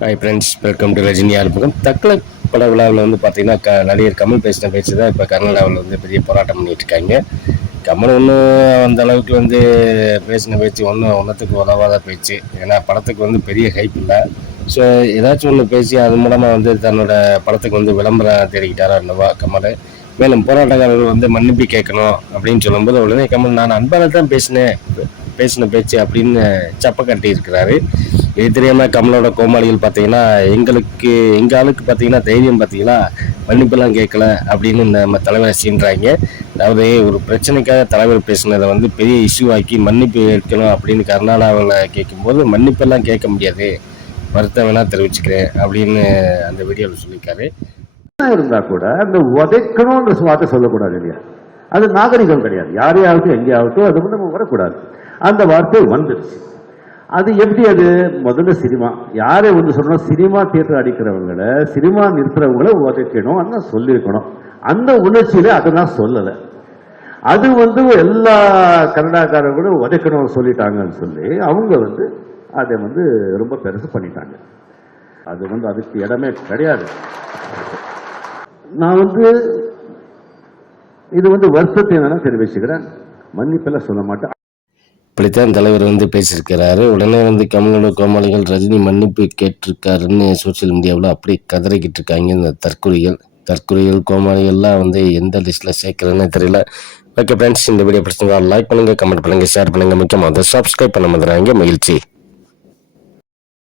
Hi friends welcome to Rajini ஆல்பகம் Thakkalai பட விழாவில் வந்து பார்த்தீங்கன்னா க நடிகர் கமல் பேசின பேச்சு தான் இப்போ கர்நாடகாவில் வந்து பெரிய போராட்டம் பண்ணிட்டு இருக்காங்க. கமல் ஒன்றும் அந்த அளவுக்கு வந்து பேசின பேச்சு ஒன்றும் ஒன்றத்துக்கு உதவாத பேச்சு. ஏன்னா படத்துக்கு வந்து பெரிய ஹைப் இல்லை. ஸோ ஏதாச்சும் ஒன்று பேசி அது மூலமாக வந்து தன்னோட படத்துக்கு வந்து விளம்பரம் தேடிக்கிட்டாரா என்னவா கமல். மேலும் போராட்டக்காரர்கள் வந்து மன்னிப்பு கேட்கணும் அப்படின்னு சொல்லும்போது உடனே கமல் நான் அன்பால் தான் பேசினேன். பேசின பேச்சு அப்படின்னு சப்ப கட்டி இருக்கிறாரு. இது தெரியாமல் கமலோட கோமாளிகள் பார்த்தீங்கன்னா எங்களுக்கு எங்கள் ஆளுக்கு பார்த்தீங்கன்னா தைரியம் பார்த்தீங்கன்னா மன்னிப்பெல்லாம் கேட்கல அப்படின்னு நம்ம தலைவரை சீன்றாங்க. அதாவது ஒரு பிரச்சனைக்காக தலைவர் பேசினதை வந்து பெரிய இஷ்யூ ஆக்கி மன்னிப்பு கேட்கணும் அப்படின்னு கர்நாடகாவில் கேட்கும்போது மன்னிப்பெல்லாம் கேட்க முடியாது. வருத்தம் வேணா தெரிவிச்சுக்கிறேன் அப்படின்னு அந்த வீடியோவில் சொல்லியிருக்காரு. இருந்தா கூட அந்த உதைக்கணும்ன்ற வார்த்தை சொல்லக்கூடாது இல்லையா? அது நாகரிகம் கிடையாது. யாரையாவது எங்கேயாகட்டும் அது வந்து நம்ம வரக்கூடாது. அந்த வார்த்தை வந்துருச்சு. அது எப்படி அது? முதல்ல சினிமா. யாரை வந்து சொல்லணும்? சினிமா தியேட்டர் அடிக்கிறவங்கள சினிமா நிறுத்துறவங்கள உதைக்கணும். அண்ணா சொல்லியிருக்கணும். அந்த உணர்ச்சியில அதை நான் சொல்லலை. அது வந்து எல்லா கன்னடாக்காரர்களும் உதைக்கணும்னு சொல்லிட்டாங்கன்னு சொல்லி அவங்க வந்து அதை வந்து ரொம்ப பெருசு பண்ணிட்டாங்க. அது வந்து அதுக்கு இடமே கிடையாது. நான் வந்து இது வந்து வருத்தத்தை வேணா தெரிவிச்சுக்கிறேன். மன்னிப்பெல்லாம் சொல்ல மாட்டேன். இப்படித்தான் தலைவர் வந்து பேசியிருக்கிறாரு. உடனே வந்து கமலோட கோமாளிகள் ரஜினி மன்னிப்பு கேட்டிருக்காருன்னு சோஷியல் மீடியாவில் அப்படியே கதறிக்கிட்டு இருக்காங்க இந்த தற்கொலைகள். தற்கொலைகள் கோமாளிகள்லாம் வந்து எந்த லிஸ்ட்டில் சேர்க்குறேன்னு தெரியல. ஓகே ஃப்ரெண்ட்ஸ் இந்த வீடியோ பிடிச்சிருந்தா லைக் பண்ணுங்கள் கமெண்ட் பண்ணுங்கள் ஷேர் பண்ணுங்கள் முக்கியமாக அதை சப்ஸ்கிரைப் பண்ண மாதிரி மகிழ்ச்சி.